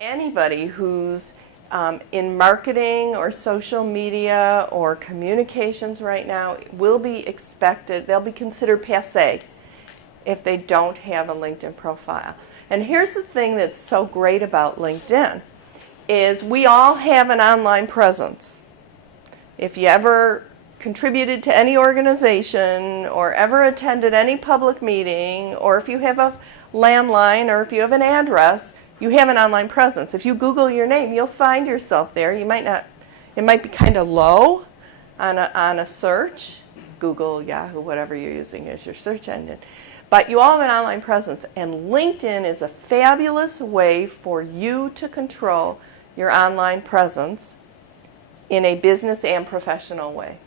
Anybody who's in marketing or social media or communications right now will be expected, they'll be considered passé if they don't have a LinkedIn profile. And here's the thing that's so great about LinkedIn is we all have an online presence. If you ever contributed to any organization or ever attended any public meeting, or if you have a landline or if you have an address, you have an online presence. If you Google your name, you'll find yourself there. You might not, it might be kind of low on a search, Google, Yahoo, whatever you're using as your search engine. But you all have an online presence, and LinkedIn is a fabulous way for you to control your online presence in a business and professional way.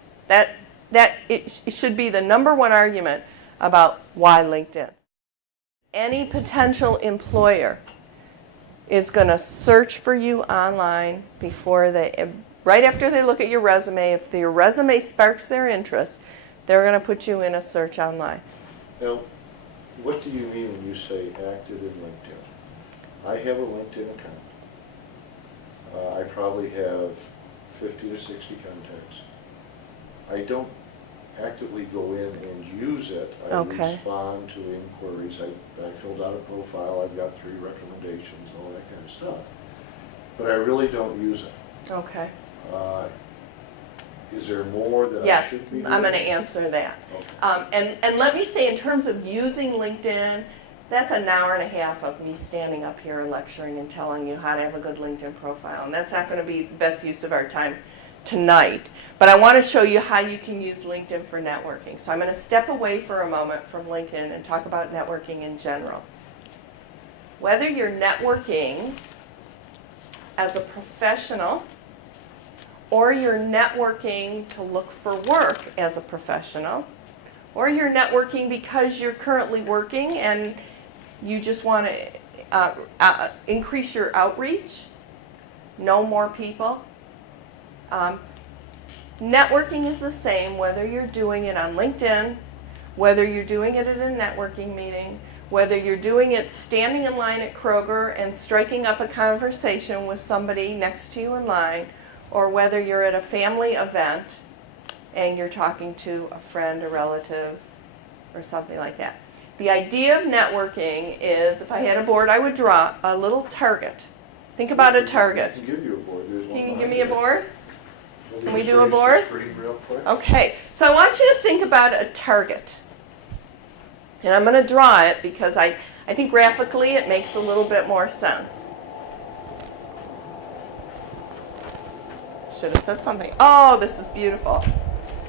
It should be the number one argument about why LinkedIn. Any potential employer is going to search for you online right after they look at your resume. If your resume sparks their interest, they're going to put you in a search online. Now, what do you mean when you say active in LinkedIn? I have a LinkedIn account. I probably have 50 to 60 contacts. I don't actively go in and use it. I respond to inquiries. I filled out a profile. I've got 3 recommendations, all that kind of stuff. But I really don't use it. Okay. Is there more that yes, I should be doing? I'm going to answer that. Okay. And let me say, in terms of using LinkedIn, that's an hour and a half of me standing up here and lecturing and telling you how to have a good LinkedIn profile. And that's not going to be the best use of our time tonight. But I want to show you how you can use LinkedIn for networking. So I'm going to step away for a moment from LinkedIn and talk about networking in general. Whether you're networking as a professional or you're networking to look for work as a professional, or you're networking because you're currently working and you just want to increase your outreach, know more people. Networking is the same whether you're doing it on LinkedIn, whether you're doing it at a networking meeting, whether you're doing it standing in line at Kroger and striking up a conversation with somebody next to you in line, or whether you're at a family event and you're talking to a friend, a relative, or something like that. The idea of networking is, if I had a board, I would draw a little target. Think about a target. I can give you a board. There's one. You can give me a board? Can we do a Illustrate board? the screen real quick. Okay, so I want you to think about a target. And I'm going to draw it because I think graphically it makes a little bit more sense. Should have said something. Oh, this is beautiful.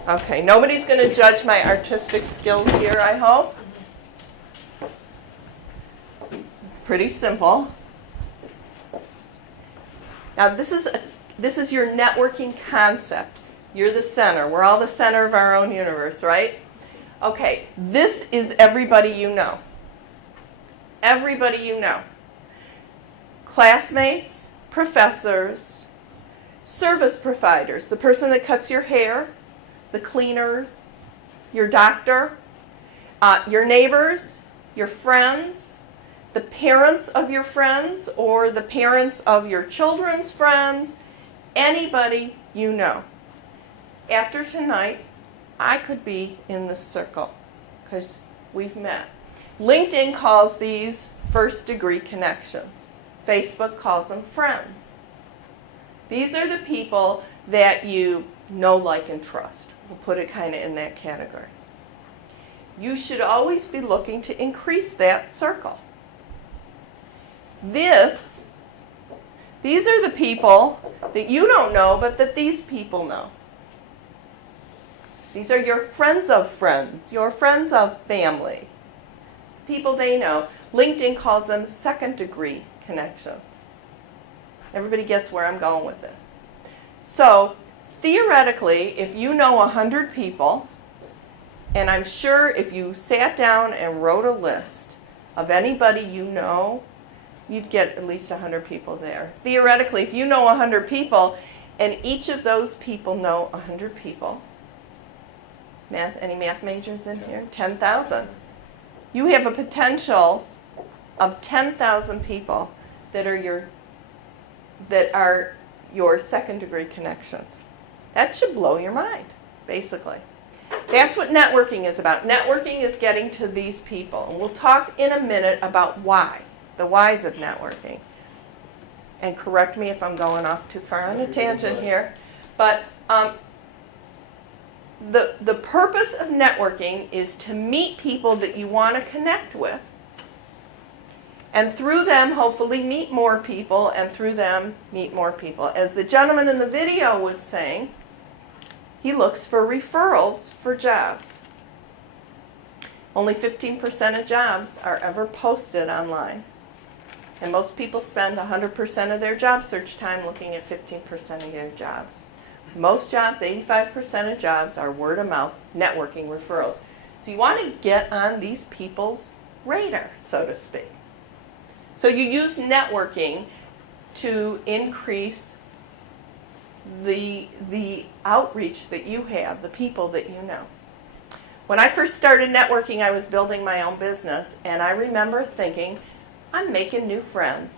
Okay, nobody's going to judge my artistic skills here, I hope. It's pretty simple. Now this is your networking concept. You're the center. We're all the center of our own universe, right? Okay, this is everybody you know. Everybody you know. Classmates, professors, service providers, the person that cuts your hair, the cleaners, your doctor, your neighbors, your friends, the parents of your friends or the parents of your children's friends, anybody you know. After tonight, I could be in the circle because we've met. LinkedIn calls these first-degree connections. Facebook calls them friends. These are the people that you know, like, and trust. We'll put it kind of in that category. You should always be looking to increase that circle. These are the people that you don't know, but that these people know. These are your friends of friends, your friends of family, people they know. LinkedIn calls them second-degree connections. Everybody gets where I'm going with this. So, theoretically, if you know 100 people, and I'm sure if you sat down and wrote a list of anybody you know, you'd get at least 100 people there. Theoretically, if you know 100 people, and each of those people know 100 people, any math majors in here? 10,000. You have a potential of 10,000 people that are your that are your second degree connections. That should blow your mind, basically. That's what networking is about. Networking is getting to these people. And we'll talk in a minute about why, the whys of networking. And correct me if I'm going off too far on a tangent here. But the purpose of networking is to meet people that you want to connect with. And through them, hopefully, meet more people. And through them, meet more people. As the gentleman in the video was saying, he looks for referrals for jobs. Only 15% of jobs are ever posted online. And most people spend 100% of their job search time looking at 15% of their jobs. Most jobs, 85% of jobs, are word of mouth, networking, referrals. So you want to get on these people's radar, so to speak. So you use networking to increase the outreach that you have, the people that you know. When I first started networking, I was building my own business, and I remember thinking, I'm making new friends.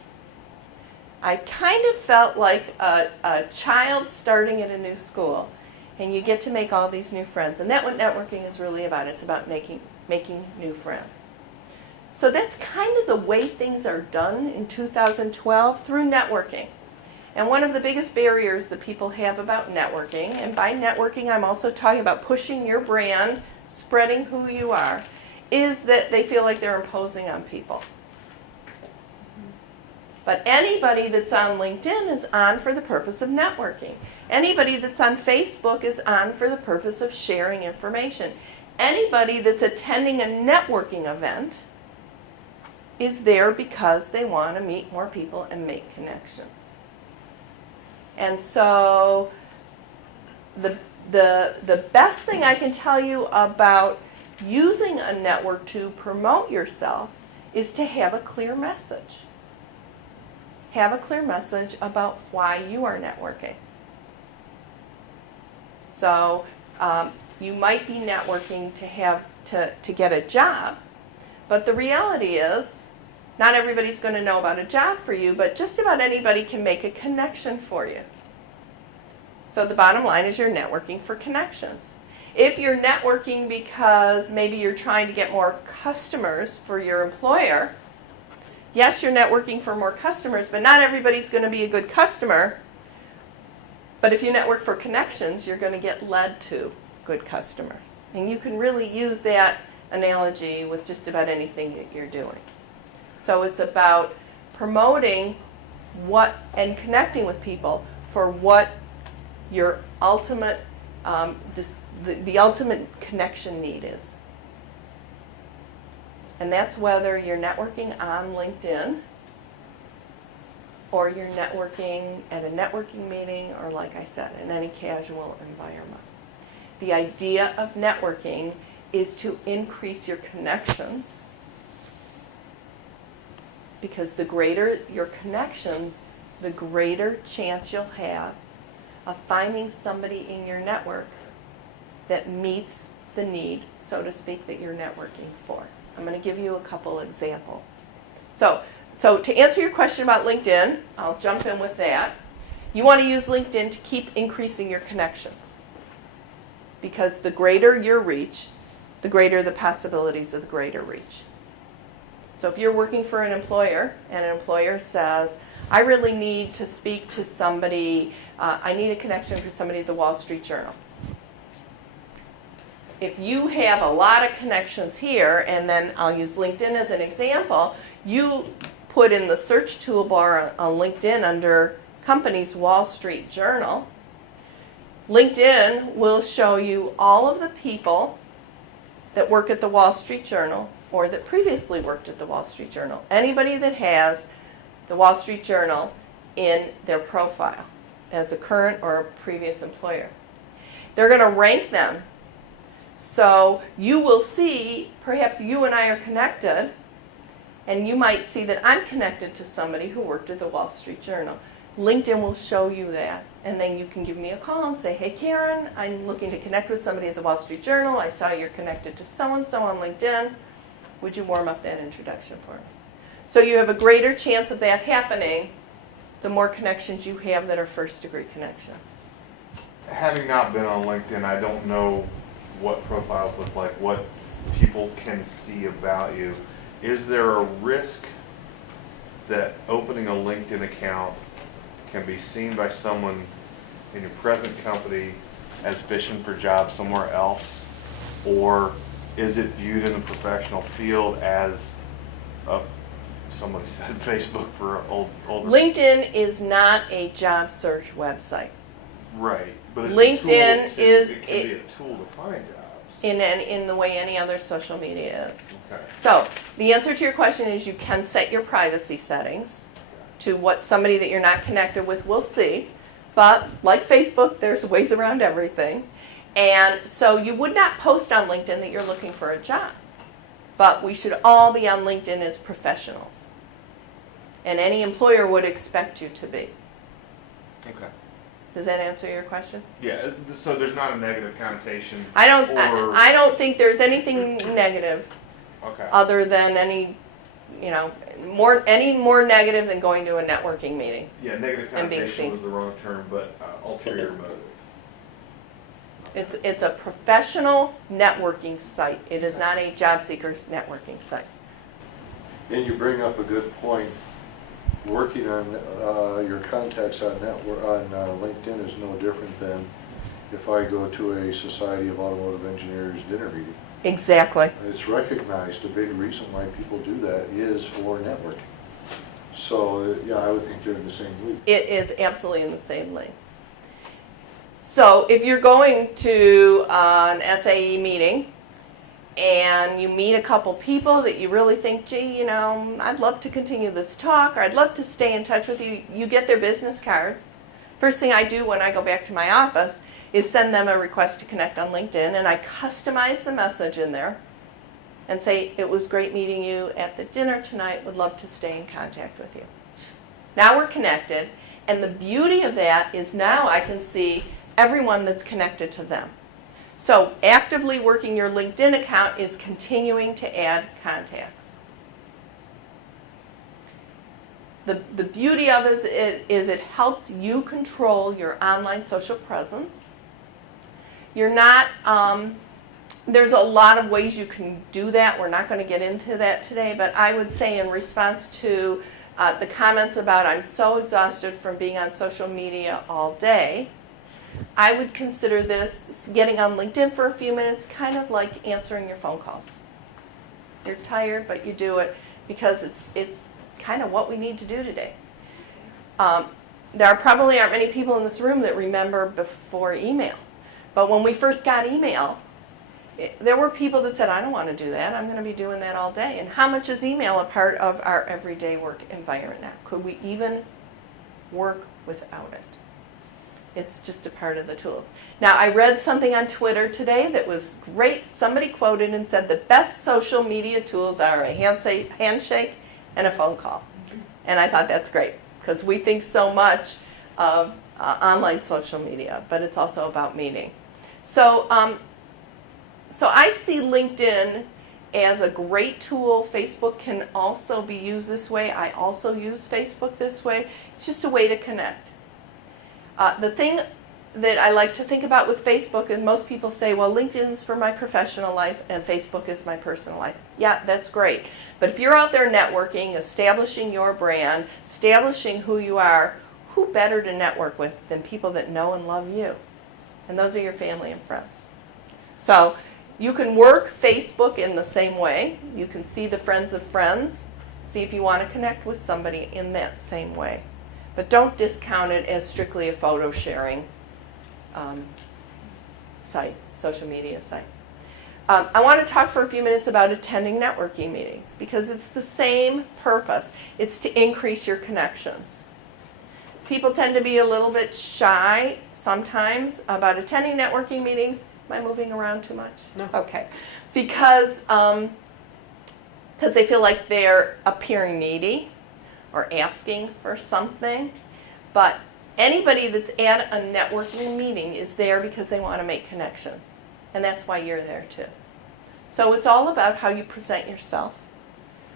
I kind of felt like a child starting at a new school, and you get to make all these new friends. And that's what networking is really about. It's about making new friends. So that's kind of the way things are done in 2012 through networking. And one of the biggest barriers that people have about networking, and by networking I'm also talking about pushing your brand, spreading who you are, is that they feel like they're imposing on people. But anybody that's on LinkedIn is on for the purpose of networking. Anybody that's on Facebook is on for the purpose of sharing information. Anybody that's attending a networking event is there because they want to meet more people and make connections. And so the best thing I can tell you about using a network to promote yourself is to have a clear message. Have a clear message about why you are networking. So you might be networking to get a job, but the reality is not everybody's going to know about a job for you, but just about anybody can make a connection for you. So the bottom line is you're networking for connections. If you're networking because maybe you're trying to get more customers for your employer, yes, you're networking for more customers, but not everybody's going to be a good customer. But if you network for connections, you're going to get led to good customers. And you can really use that analogy with just about anything that you're doing. So it's about promoting what and connecting with people for what your ultimate, the ultimate connection need is. And that's whether you're networking on LinkedIn or you're networking at a networking meeting or, like I said, in any casual environment. The idea of networking is to increase your connections, because the greater your connections, the greater chance you'll have of finding somebody in your network that meets the need, so to speak, that you're networking for. I'm going to give you a couple examples. So to answer your question about LinkedIn, I'll jump in with that. You want to use LinkedIn to keep increasing your connections, because the greater your reach, the greater the possibilities of the greater reach. So if you're working for an employer and an employer says, I really need to speak to somebody, I need a connection for somebody at the Wall Street Journal. If you have a lot of connections here, and then I'll use LinkedIn as an example, you put in the search toolbar on LinkedIn under companies Wall Street Journal, LinkedIn will show you all of the people that work at the Wall Street Journal or that previously worked at the Wall Street Journal. Anybody that has the Wall Street Journal in their profile as a current or a previous employer. They're going to rank them. So you will see, perhaps you and I are connected, and you might see that I'm connected to somebody who worked at the Wall Street Journal. LinkedIn will show you that, and then you can give me a call and say, hey Karen, I'm looking to connect with somebody at the Wall Street Journal. I saw you're connected to so-and-so on LinkedIn. Would you warm up that introduction for me? So you have a greater chance of that happening the more connections you have that are first-degree connections. Having not been on LinkedIn, I don't know what profiles look like, what people can see about you. Is there a risk that opening a LinkedIn account can be seen by someone in your present company as fishing for jobs somewhere else? Or is it viewed in the professional field as somebody said Facebook for older? LinkedIn is not a job search website. Right, but it's LinkedIn it can be a tool to find jobs. In the way any other social media is. Okay. So the answer to your question is you can set your privacy settings to what somebody that you're not connected with will see. But like Facebook, there's ways around everything. And so you would not post on LinkedIn that you're looking for a job. But we should all be on LinkedIn as professionals. And any employer would expect you to be. Okay. Does that answer your question? Yeah, so there's not a negative connotation? I Or- don't think there's anything negative Okay. other than any more negative than going to a networking meeting. Yeah, negative and being connotation seen. was the wrong term, but ulterior motive. It's a professional networking site. It is not a job seekers networking site. And you bring up a good point. Working on your contacts on LinkedIn is no different than if I go to a Society of Automotive Engineers dinner meeting. Exactly. It's recognized, a big reason why people do that is for networking. So, yeah, I would think they're in the same league. It is absolutely in the same league. So if you're going to an SAE meeting and you meet a couple people that you really think, gee, I'd love to continue this talk, or I'd love to stay in touch with you, you get their business cards. First thing I do when I go back to my office is send them a request to connect on LinkedIn, and I customize the message in there and say, it was great meeting you at the dinner tonight, would love to stay in contact with you. Now we're connected, and the beauty of that is now I can see everyone that's connected to them. So actively working your LinkedIn account is continuing to add contacts. The beauty of it is it helps you control your online social presence. You're not, there's a lot of ways you can do that. We're not going to get into that today, but I would say in response to the comments about I'm so exhausted from being on social media all day, I would consider this, getting on LinkedIn for a few minutes, kind of like answering your phone calls. You're tired, but you do it because it's kind of what we need to do today. There probably aren't many people in this room that remember before email. But when we first got email, there were people that said, I don't want to do that. I'm going to be doing that all day. And how much is email a part of our everyday work environment now? Could we even work without it? It's just a part of the tools. Now, I read something on Twitter today that was great. Somebody quoted and said the best social media tools are a handshake and a phone call. And I thought that's great because we think so much of online social media, but it's also about meeting. So I see LinkedIn as a great tool. Facebook can also be used this way. I also use Facebook this way. It's just a way to connect. The thing that I like to think about with Facebook, and most people say, well, LinkedIn is for my professional life and Facebook is my personal life. Yeah, that's great. But if you're out there networking, establishing your brand, establishing who you are, who better to network with than people that know and love you? And those are your family and friends. So you can work Facebook in the same way. You can see the friends of friends, see if you want to connect with somebody in that same way. But don't discount it as strictly a photo sharing site, social media site. I want to talk for a few minutes about attending networking meetings because it's the same purpose. It's to increase your connections. People tend to be a little bit shy sometimes about attending networking meetings. Am I moving around too much? No. Okay. Because they feel like they're appearing needy or asking for something. But anybody that's at a networking meeting is there because they want to make connections. And that's why you're there too. So it's all about how you present yourself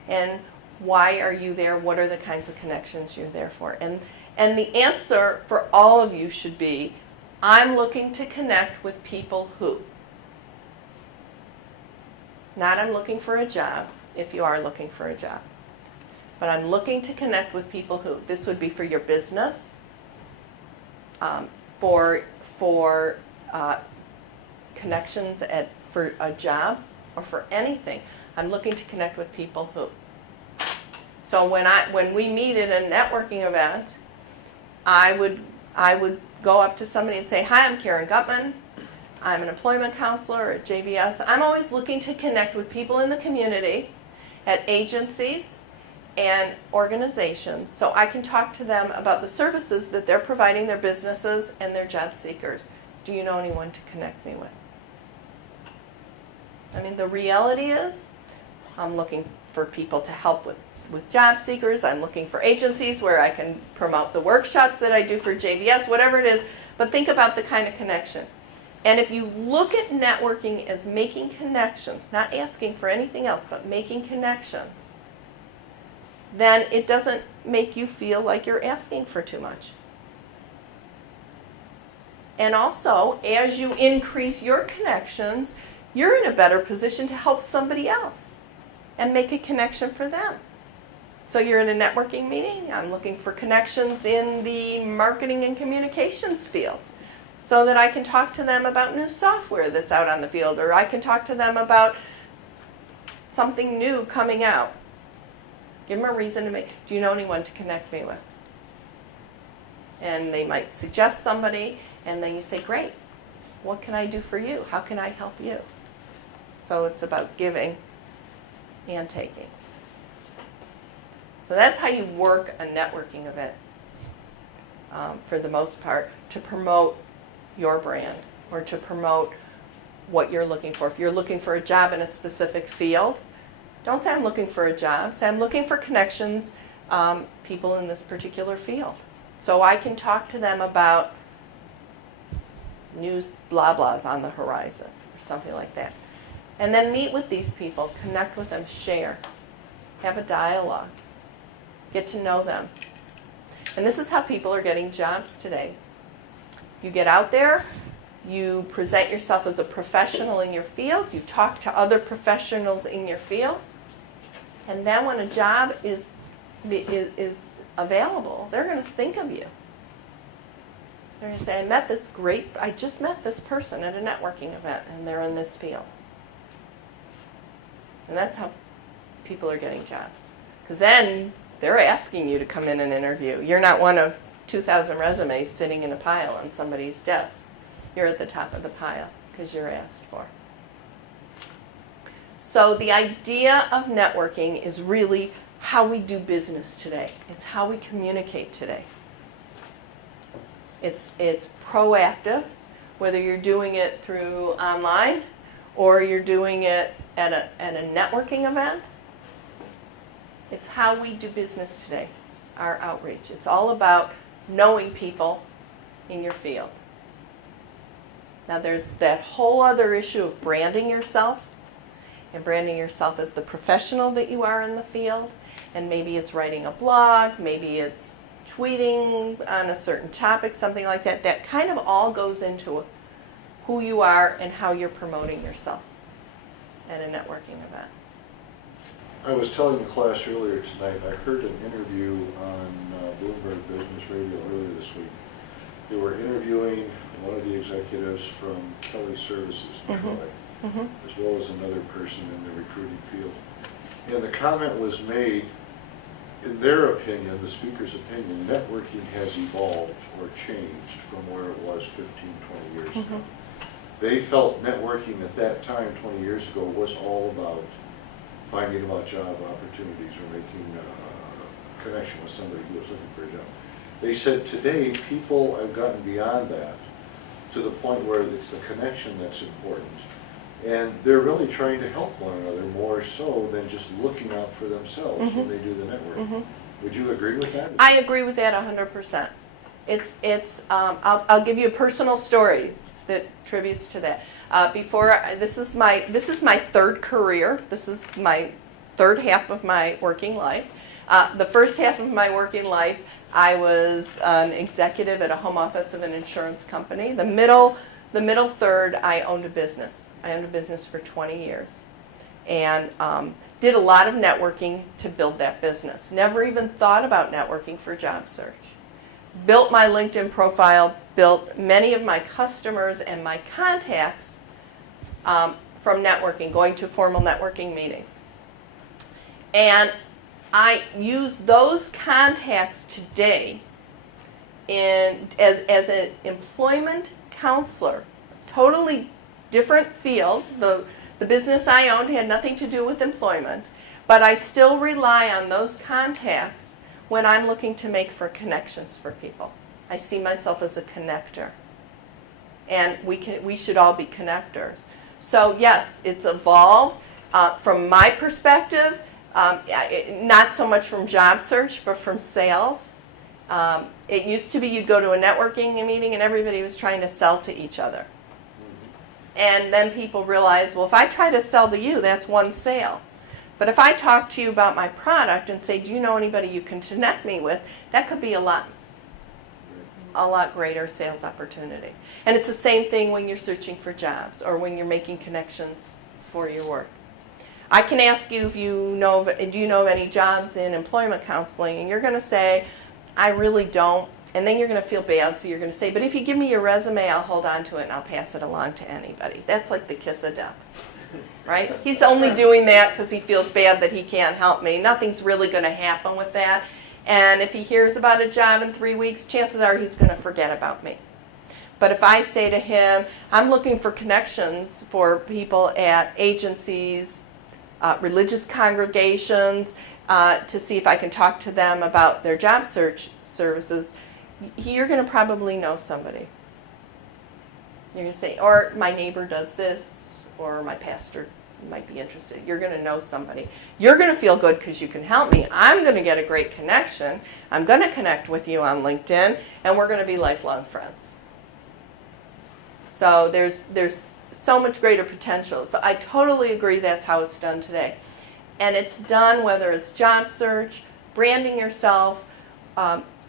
and why are you there, what are the kinds of connections you're there for. And And the answer for all of you should be, I'm looking to connect with people who. Not I'm looking for a job, if you are looking for a job. But I'm looking to connect with people who. This would be for your business, for connections for a job, or for anything. I'm looking to connect with people who. So when we meet at a networking event, I would go up to somebody and say, hi, I'm Karen Gutman. I'm an employment counselor at JVS. I'm always looking to connect with people in the community at agencies and organizations so I can talk to them about the services that they're providing their businesses and their job seekers. Do you know anyone to connect me with? I mean, the reality is I'm looking for people to help with job seekers. I'm looking for agencies where I can promote the workshops that I do for JVS, whatever it is. But think about the kind of connection. And if you look at networking as making connections, not asking for anything else, but making connections, then it doesn't make you feel like you're asking for too much. And also, as you increase your connections, you're in a better position to help somebody else and make a connection for them. So you're in a networking meeting, I'm looking for connections in the marketing and communications field so that I can talk to them about new software that's out on the field, or I can talk to them about something new coming out. Give them a reason to make, do you know anyone to connect me with? And they might suggest somebody, and then you say, great, what can I do for you? How can I help you? So it's about giving and taking. So that's how you work a networking event, for the most part, to promote your brand or to promote what you're looking for. If you're looking for a job in a specific field, don't say I'm looking for a job. Say I'm looking for connections, people in this particular field. So I can talk to them about news blah blahs on the horizon or something like that. And then meet with these people, connect with them, share, have a dialogue. Get to know them. And this is how people are getting jobs today. You get out there, you present yourself as a professional in your field, you talk to other professionals in your field, and then when a job is available, they're going to think of you. They're going to say, I just met this person at a networking event, and they're in this field. And that's how people are getting jobs. Because then they're asking you to come in and interview. You're not one of 2,000 resumes sitting in a pile on somebody's desk. You're at the top of the pile because you're asked for. So the idea of networking is really how we do business today. It's how we communicate today. It's proactive, whether you're doing it through online or you're doing it at a networking event. It's how we do business today, our outreach. It's all about knowing people in your field. Now there's that whole other issue of branding yourself, and branding yourself as the professional that you are in the field. And maybe it's writing a blog, maybe it's tweeting on a certain topic, something like that. That kind of all goes into who you are and how you're promoting yourself at a networking event. I was telling the class earlier tonight, I heard an interview on Bloomberg Business Radio earlier this week. They were interviewing one of the executives from Kelly Services in Troy, as well as another person in the recruiting field. And the comment was made, in their opinion, the speaker's opinion, networking has evolved or changed from where it was 15, 20 years ago. They felt networking at that time, 20 years ago, was all about finding about job opportunities or making a connection with somebody who was looking for a job. They said today people have gotten beyond that to the point where it's the connection that's important. And they're really trying to help one another more so than just looking out for themselves when they do the networking. Would you agree with that? I agree with that 100%. I'll give you a personal story that tributes to that. This is my third career. This is my third half of my working life. The first half of my working life, I was an executive at a home office of an insurance company. The middle third, I owned a business. I owned a business for 20 years. And did a lot of networking to build that business. Never even thought about networking for job search. Built my LinkedIn profile, built many of my customers and my contacts from networking, going to formal networking meetings. And I use those contacts today as an employment counselor. Totally different field. The business I owned had nothing to do with employment, but I still rely on those contacts when I'm looking to make for connections for people. I see myself as a connector. And we should all be connectors. So yes, it's evolved from my perspective, not so much from job search, but from sales. It used to be you'd go to a networking meeting and everybody was trying to sell to each other. And then people realized, well, if I try to sell to you, that's one sale. But if I talk to you about my product and say, do you know anybody you can connect me with, that could be a lot greater sales opportunity. And it's the same thing when you're searching for jobs or when you're making connections for your work. I can ask you if do you know of any jobs in employment counseling, and you're going to say, I really don't. And then you're going to feel bad, so you're going to say, but if you give me your resume, I'll hold on to it and I'll pass it along to anybody. That's like the kiss of death, right? He's only doing that because he feels bad that he can't help me. Nothing's really going to happen with that. And if he hears about a job in 3 weeks, chances are he's going to forget about me. But if I say to him, I'm looking for connections for people at agencies, religious congregations, to see if I can talk to them about their job search services, you're going to probably know somebody. You're going to say, or my neighbor does this, or my pastor might be interested. You're going to know somebody. You're going to feel good because you can help me. I'm going to get a great connection. I'm going to connect with you on LinkedIn, and we're going to be lifelong friends. So there's so much greater potential. So I totally agree that's how it's done today. And it's done whether it's job search, branding yourself,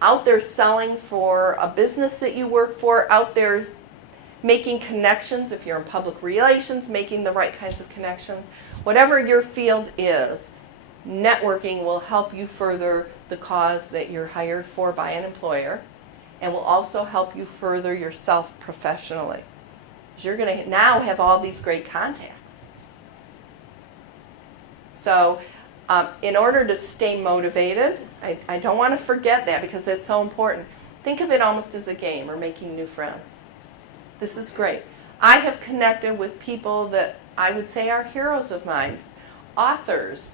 out there selling for a business that you work for, out there making connections, if you're in public relations, making the right kinds of connections. Whatever your field is, networking will help you further the cause that you're hired for by an employer, and will also help you further yourself professionally. Because you're going to now have all these great contacts. So in order to stay motivated, I don't want to forget that because it's so important. Think of it almost as a game or making new friends. This is great. I have connected with people that I would say are heroes of mine, authors,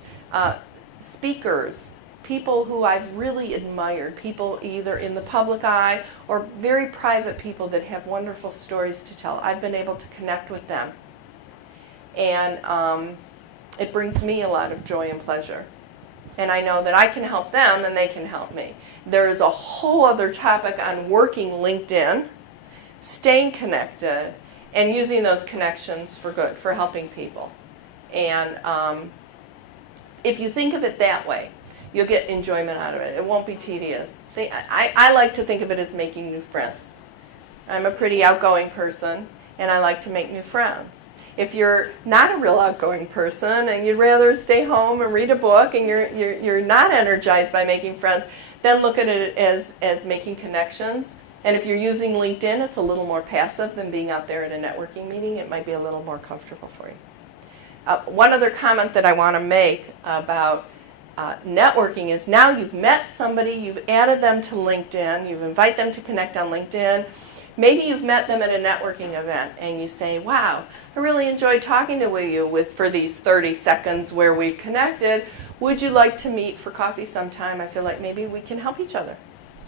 speakers, people who I've really admired, people either in the public eye or very private people that have wonderful stories to tell. I've been able to connect with them. And it brings me a lot of joy and pleasure. And I know that I can help them and they can help me. There is a whole other topic on working LinkedIn, staying connected, and using those connections for good, for helping people. And if you think of it that way, you'll get enjoyment out of it. It won't be tedious. I like to think of it as making new friends. I'm a pretty outgoing person, and I like to make new friends. If you're not a real outgoing person and you'd rather stay home and read a book and you're not energized by making friends, then look at it as making connections. And if you're using LinkedIn, it's a little more passive than being out there at a networking meeting. It might be a little more comfortable for you. One other comment that I want to make about networking is now you've met somebody, you've added them to LinkedIn, you've invited them to connect on LinkedIn. Maybe you've met them at a networking event and you say, wow, I really enjoyed talking to you for these 30 seconds where we've connected. Would you like to meet for coffee sometime? I feel like maybe we can help each other,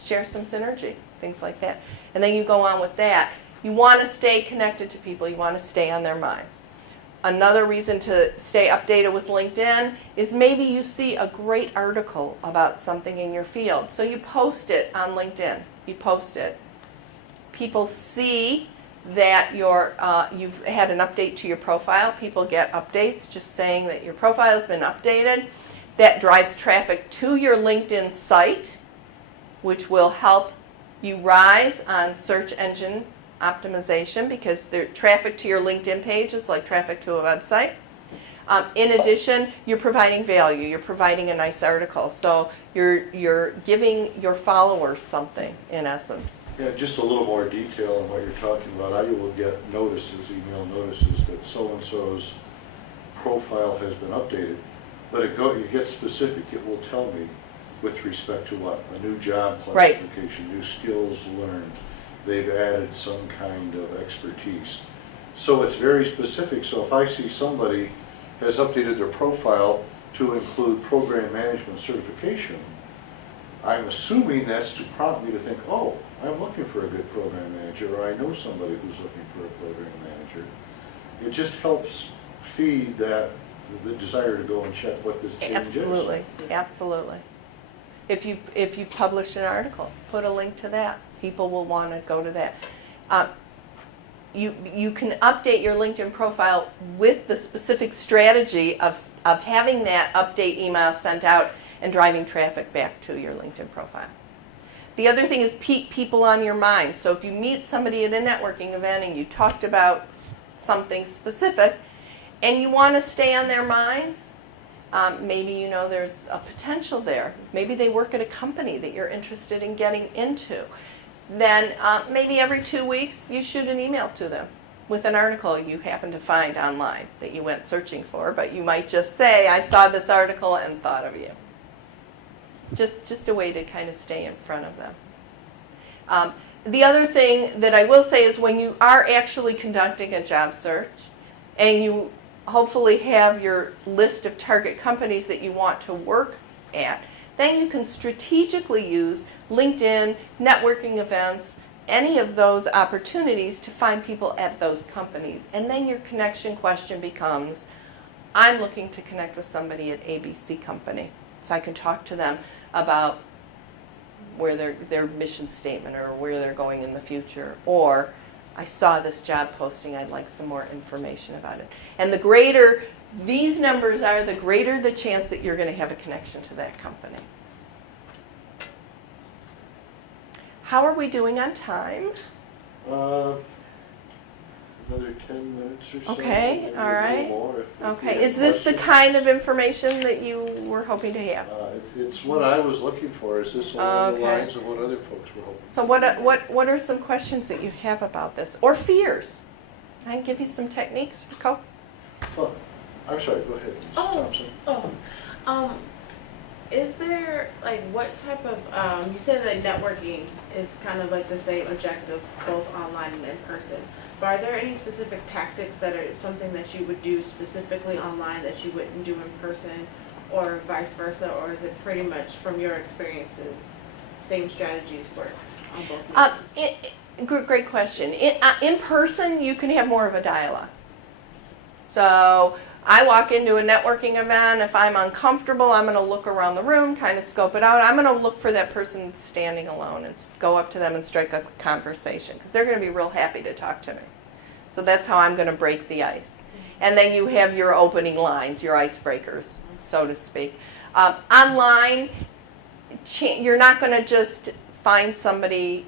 share some synergy, things like that. And then you go on with that. You want to stay connected to people. You want to stay on their minds. Another reason to stay updated with LinkedIn is maybe you see a great article about something in your field. So you post it on LinkedIn. You post it. People see that you've had an update to your profile. People get updates just saying that your profile has been updated. That drives traffic to your LinkedIn site, which will help you rise on search engine optimization because the traffic to your LinkedIn page is like traffic to a website. In addition, you're providing value. You're providing a nice article. So you're giving your followers something, in essence. Yeah, just a little more detail on what you're talking about. I will get notices, email notices that so-and-so's profile has been updated. But you get specific, it will tell me with respect to what? A new job Right. classification, new skills learned. They've added some kind of expertise. So it's very specific. So if I see somebody has updated their profile to include program management certification, I'm assuming that's to prompt me to think, oh, I'm looking for a good program manager, or I know somebody who's looking for a program manager. It just helps feed the desire to go and check what this change is. Absolutely, absolutely. If you publish an article, put a link to that. People will want to go to that. You can update your LinkedIn profile with the specific strategy of having that update email sent out and driving traffic back to your LinkedIn profile. The other thing is keep people on your mind. So if you meet somebody at a networking event and you talked about something specific and you want to stay on their minds, maybe you know there's a potential there. Maybe they work at a company that you're interested in getting into. Then maybe every 2 weeks you shoot an email to them with an article you happen to find online that you went searching for, but you might just say, I saw this article and thought of you. Just a way to kind of stay in front of them. The other thing that I will say is when you are actually conducting a job search and you hopefully have your list of target companies that you want to work at, then you can strategically use LinkedIn, networking events, any of those opportunities to find people at those companies. And then your connection question becomes, I'm looking to connect with somebody at ABC company. So I can talk to them about where their mission statement or where they're going in the future. Or I saw this job posting, I'd like some more information about it. And the greater these numbers are, the greater the chance that you're going to have a connection to that company. How are we doing on time? Another 10 minutes or so. Okay, maybe all a little right. more if Okay, you have is this the questions. kind of information that you were hoping to have? It's what I was looking for. Is this along the Okay. lines of what other folks were hoping? So what are some questions that you have about this? Or fears? I can give you some techniques for cope. Oh, I'm sorry, go ahead, Ms. Thompson. Is there, like, what type of, you said that networking is kind of like the same objective, both online and in person. But are there any specific tactics that are something that you would do specifically online that you wouldn't do in person, or vice versa? Or is it pretty much, from your experiences, same strategies work on both mediums? Great question. In person, you can have more of a dialogue. So I walk into a networking event. If I'm uncomfortable, I'm going to look around the room, kind of scope it out. I'm going to look for that person standing alone and go up to them and strike a conversation because they're going to be real happy to talk to me. So that's how I'm going to break the ice. And then you have your opening lines, your icebreakers, so to speak. Online, you're not going to just find somebody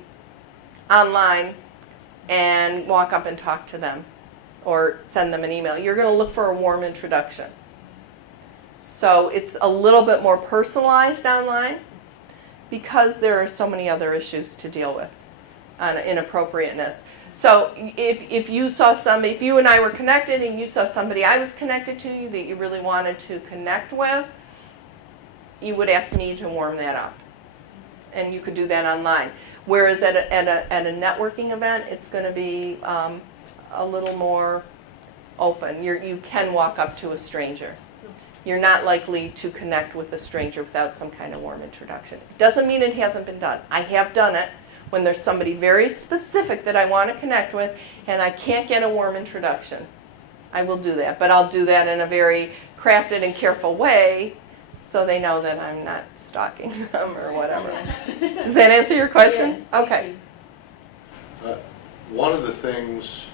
online and walk up and talk to them or send them an email. You're going to look for a warm introduction. So it's a little bit more personalized online because there are so many other issues to deal with on inappropriateness. So if you and I were connected and you saw somebody I was connected to that you really wanted to connect with, you would ask me to warm that up. And you could do that online. Whereas at a networking event, it's going to be a little more open. You can walk up to a stranger. You're not likely to connect with a stranger without some kind of warm introduction. Doesn't mean it hasn't been done. I have done it when there's somebody very specific that I want to connect with and I can't get a warm introduction. I will do that, but I'll do that in a very crafted and careful way so they know that I'm not stalking them or whatever. Does that answer your question? Yes, Okay. One of the things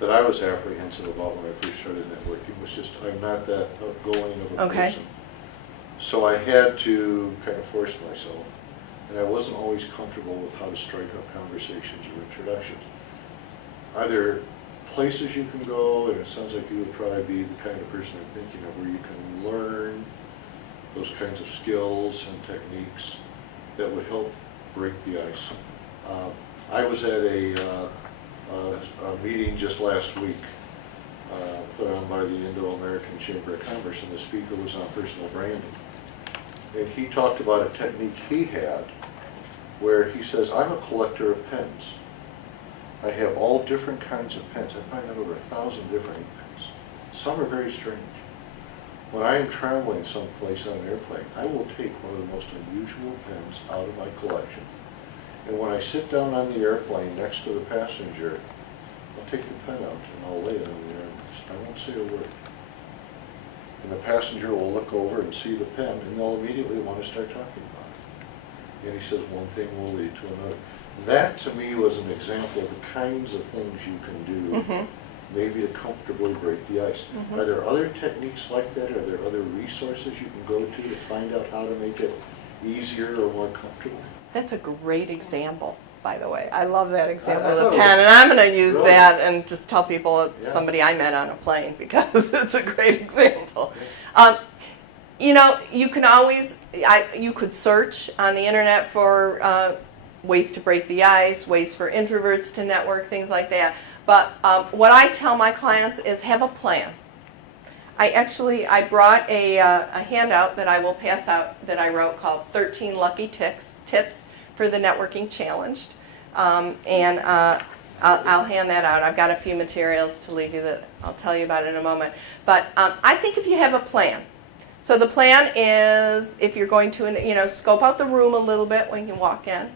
that I was apprehensive about when I first started networking was just I'm not that outgoing of a Okay. person. So I had to kind of force myself, and I wasn't always comfortable with how to strike up conversations or introductions. Are there places you can go, and it sounds like you would probably be the kind of person I'm thinking of, where you can learn those kinds of skills and techniques that would help break the ice? I was at a meeting just last week, put on by the Indo-American Chamber of Commerce, and the speaker was on personal branding. And he talked about a technique he had where he says, I'm a collector of pens. I have all different kinds of pens. I probably have over 1,000 different ink pens. Some are very strange. When I am traveling someplace on an airplane, I will take one of the most unusual pens out of my collection. And when I sit down on the airplane next to the passenger, I'll take the pen out and I'll lay it on the armrest. I won't say a word. And the passenger will look over and see the pen, and they'll immediately want to start talking about it. And he says one thing will lead to another. That, to me, was an example of the kinds of things you can do, maybe to comfortably break the ice. Are there other techniques like that? Are there other resources you can go to find out how to make it easier or more comfortable? That's a great example, by the way. I love that example I of the thought it pen, was and I'm going to use brilliant. that and just tell people it's Yeah. somebody I met on a plane, because it's a great example. You can always, you could search on the internet for ways to break the ice, ways for introverts to network, things like that. But what I tell my clients is have a plan. I brought a handout that I will pass out that I wrote called 13 Lucky Tips for the Networking Challenged. I'll hand that out. I've got a few materials to leave you that I'll tell you about in a moment. But I think if you have a plan, so the plan is if you're going to, scope out the room a little bit when you walk in.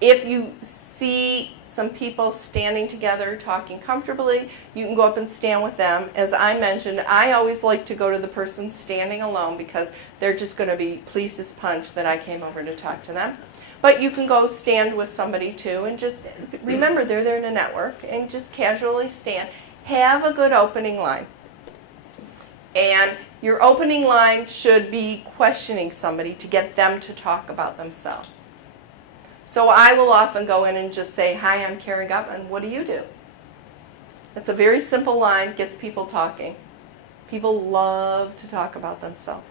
If you see some people standing together talking comfortably, you can go up and stand with them. As I mentioned, I always like to go to the person standing alone because they're just going to be pleased as punch that I came over to talk to them. But you can go stand with somebody too, and just remember they're there to network, and just casually stand. Have a good opening line. And your opening line should be questioning somebody to get them to talk about themselves. So I will often go in and just say, hi, I'm Karen Gutman, what do you do? It's a very simple line, gets people talking. People love to talk about themselves.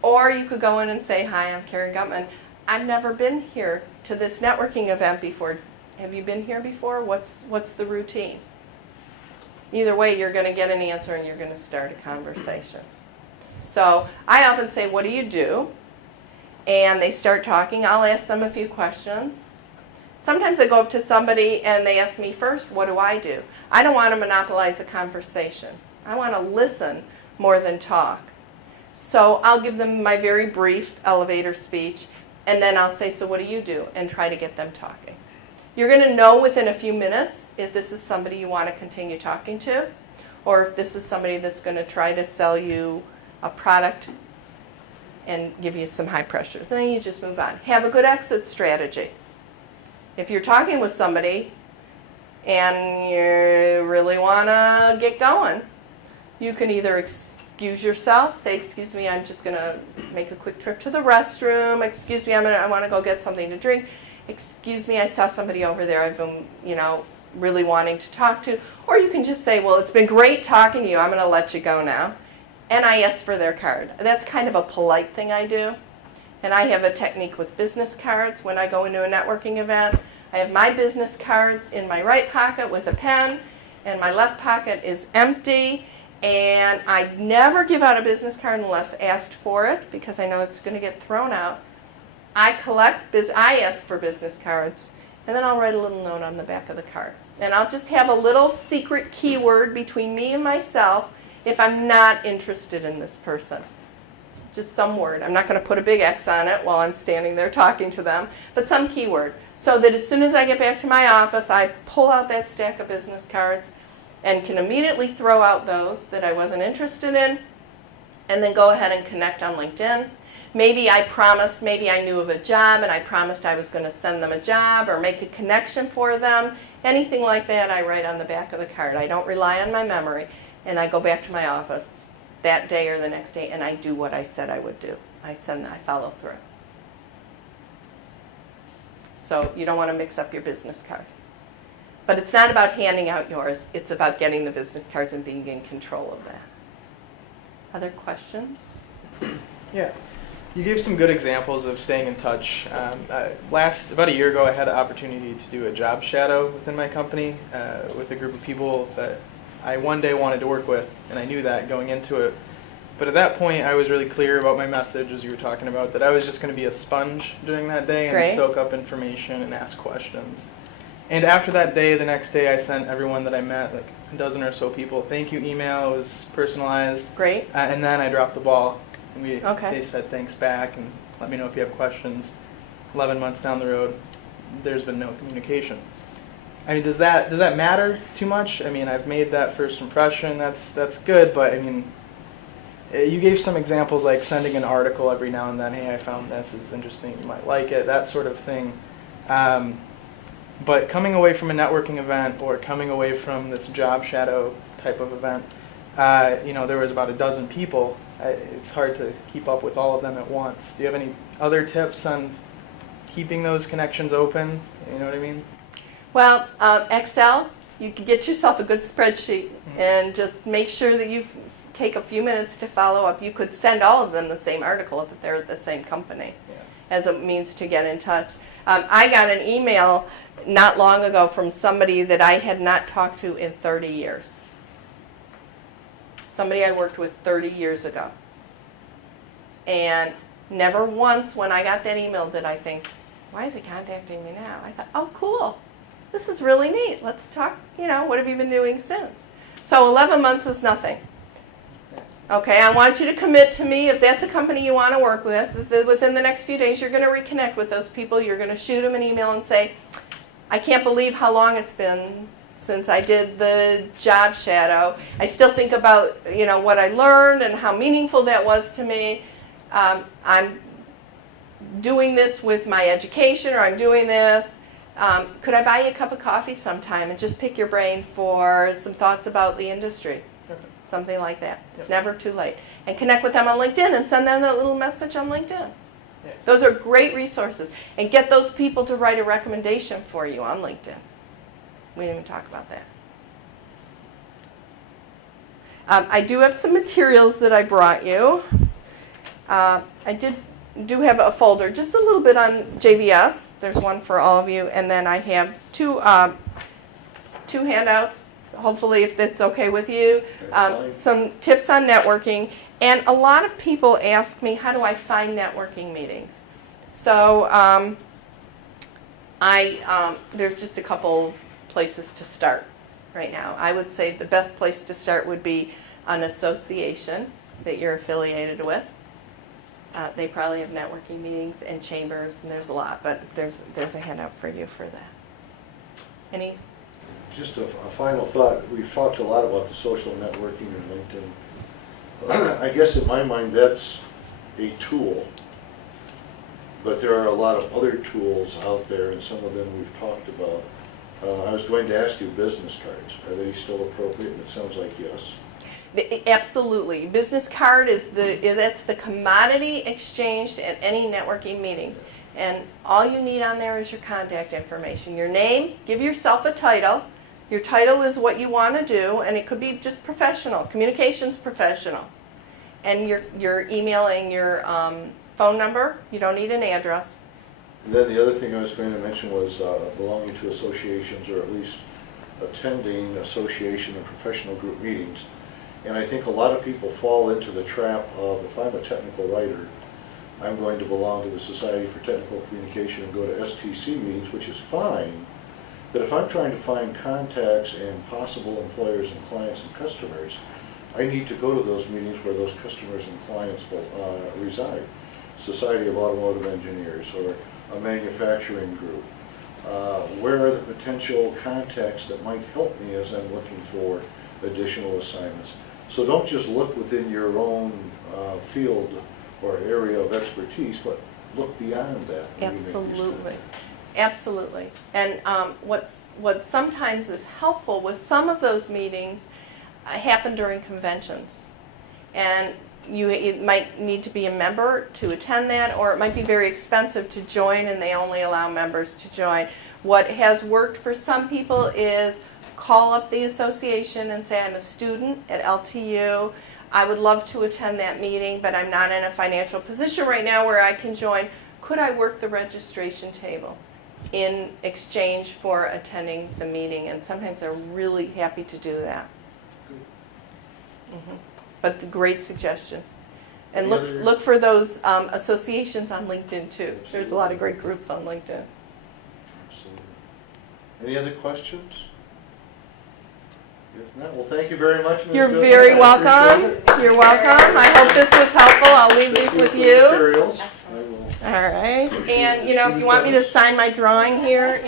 Or you could go in and say, hi, I'm Karen Gutman. I've never been here to this networking event before. Have you been here before? What's the routine? Either way, you're going to get an answer and you're going to start a conversation. So I often say, what do you do? And they start talking. I'll ask them a few questions. Sometimes I go up to somebody and they ask me first, what do I do? I don't want to monopolize the conversation. I want to listen more than talk. So I'll give them my very brief elevator speech, and then I'll say, so what do you do? And try to get them talking. You're going to know within a few minutes if this is somebody you want to continue talking to, or if this is somebody that's going to try to sell you a product and give you some high pressure. Then you just move on. Have a good exit strategy. If you're talking with somebody and you really want to get going, you can either excuse yourself, say, excuse me, I'm just going to make a quick trip to the restroom. Excuse me, I want to go get something to drink. Excuse me, I saw somebody over there I've been, really wanting to talk to. Or you can just say, well, it's been great talking to you. I'm going to let you go now. And I ask for their card. That's kind of a polite thing I do. And I have a technique with business cards. When I go into a networking event, I have my business cards in my right pocket with a pen, and my left pocket is empty. And I never give out a business card unless asked for it, because I know it's going to get thrown out. I ask for business cards, and then I'll write a little note on the back of the card. And I'll just have a little secret keyword between me and myself if I'm not interested in this person. Just some word. I'm not going to put a big X on it while I'm standing there talking to them, but some keyword. So that as soon as I get back to my office, I pull out that stack of business cards and can immediately throw out those that I wasn't interested in, and then go ahead and connect on LinkedIn. Maybe I knew of a job and I promised I was going to send them a job or make a connection for them. Anything like that I write on the back of the card. I don't rely on my memory. And I go back to my office that day or the next day, and I do what I said I would do. I follow through. So you don't want to mix up your business cards. But it's not about handing out yours, it's about getting the business cards and being in control of that. Other questions? Yeah, you gave some good examples of staying in touch. About a year ago, I had the opportunity to do a job shadow within my company with a group of people that I one day wanted to work with, and I knew that going into it. But at that point, I was really clear about my message, as you were talking about, that I was just going to be a sponge during that day and Great. soak up information and ask questions. And after that day, the next day, I sent everyone that I met, like a dozen or so people, thank you email. It was personalized. Great. And then I dropped the ball. And Okay. they said thanks back and let me know if you have questions. 11 months down the road, there's been no communication. I mean, does that matter too much? I mean, I've made that first impression. That's good, but I mean, you gave some examples like sending an article every now and then. Hey, I found this is interesting. You might like it. That sort of thing. But coming away from a networking event or coming away from this job shadow type of event, there was about a dozen people. It's hard to keep up with all of them at once. Do you have any other tips on keeping those connections open? You know what I mean? Well, Excel, you can get yourself a good spreadsheet and just make sure that you take a few minutes to follow up. You could send all of them the same article if they're the same company as a means to get in touch. I got an email not long ago from somebody that I had not talked to in 30 years. Somebody I worked with 30 years ago. And never once when I got that email did I think, why is he contacting me now? I thought, oh, cool. This is really neat. Let's talk, what have you been doing since? So 11 months is nothing. Okay, I want you to commit to me, if that's a company you want to work with, within the next few days you're going to reconnect with those people. You're going to shoot them an email and say, I can't believe how long it's been since I did the job shadow. I still think about, what I learned and how meaningful that was to me. I'm doing this with my education, or I'm doing this. Could I buy you a cup of coffee sometime and just pick your brain for some thoughts about the industry? Something like that. It's never too late. And connect with them on LinkedIn and send them that little message on LinkedIn. Yeah. Those are great resources. And get those people to write a recommendation for you on LinkedIn. We didn't even talk about that. I do have some materials that I brought you. I do have a folder, just a little bit on JVS. There's one for all of you. And then I have two handouts. Hopefully, if that's okay with you, some tips on networking. And a lot of people ask me, how do I find networking meetings? So there's just a couple places to start right now. I would say the best place to start would be an association that you're affiliated with. They probably have networking meetings and chambers, and there's a lot, but there's a handout for you for that. Any? Just a final thought. We've talked a lot about the social networking and LinkedIn. I guess in my mind that's a tool, but there are a lot of other tools out there, and some of them we've talked about. I was going to ask you business cards. Are they still appropriate? And it sounds like yes. Absolutely. Business card that's the commodity exchanged at any networking meeting. And all you need on there is your contact information. Your name, give yourself a title. Your title is what you want to do, and it could be just professional, communications professional. And you're emailing your phone number. You don't need an address. And then the other thing I was going to mention was belonging to associations, or at least attending association and professional group meetings. And I think a lot of people fall into the trap of, if I'm a technical writer, I'm going to belong to the Society for Technical Communication and go to STC meetings, which is fine. But if I'm trying to find contacts and possible employers and clients and customers, I need to go to those meetings where those customers and clients will reside. Society of Automotive Engineers or a manufacturing group. Where are the potential contacts that might help me as I'm looking for additional assignments? So don't just look within your own field or area of expertise, but look beyond that. when you make these Absolutely. contacts. Absolutely. And what sometimes is helpful was some of those meetings happen during conventions. and it might need to be a member to attend that, or it might be very expensive to join and they only allow members to join. What has worked for some people is call up the association and say, I'm a student at LTU. I would love to attend that meeting, but I'm not in a financial position right now where I can join. Could I work the registration table in exchange for attending the meeting? And sometimes they're really happy to do that. Mhm. But the great suggestion. And Any other- look for those associations on LinkedIn too. There's a lot of great groups on LinkedIn. Absolutely. Any other questions? If not, well, thank you very much, Ms. You're Goodman. very I welcome. appreciate it. You're welcome. I hope this was helpful. I'll leave these Thank with for the you. materials. I will. All right. And, if you want me to sign my drawing here,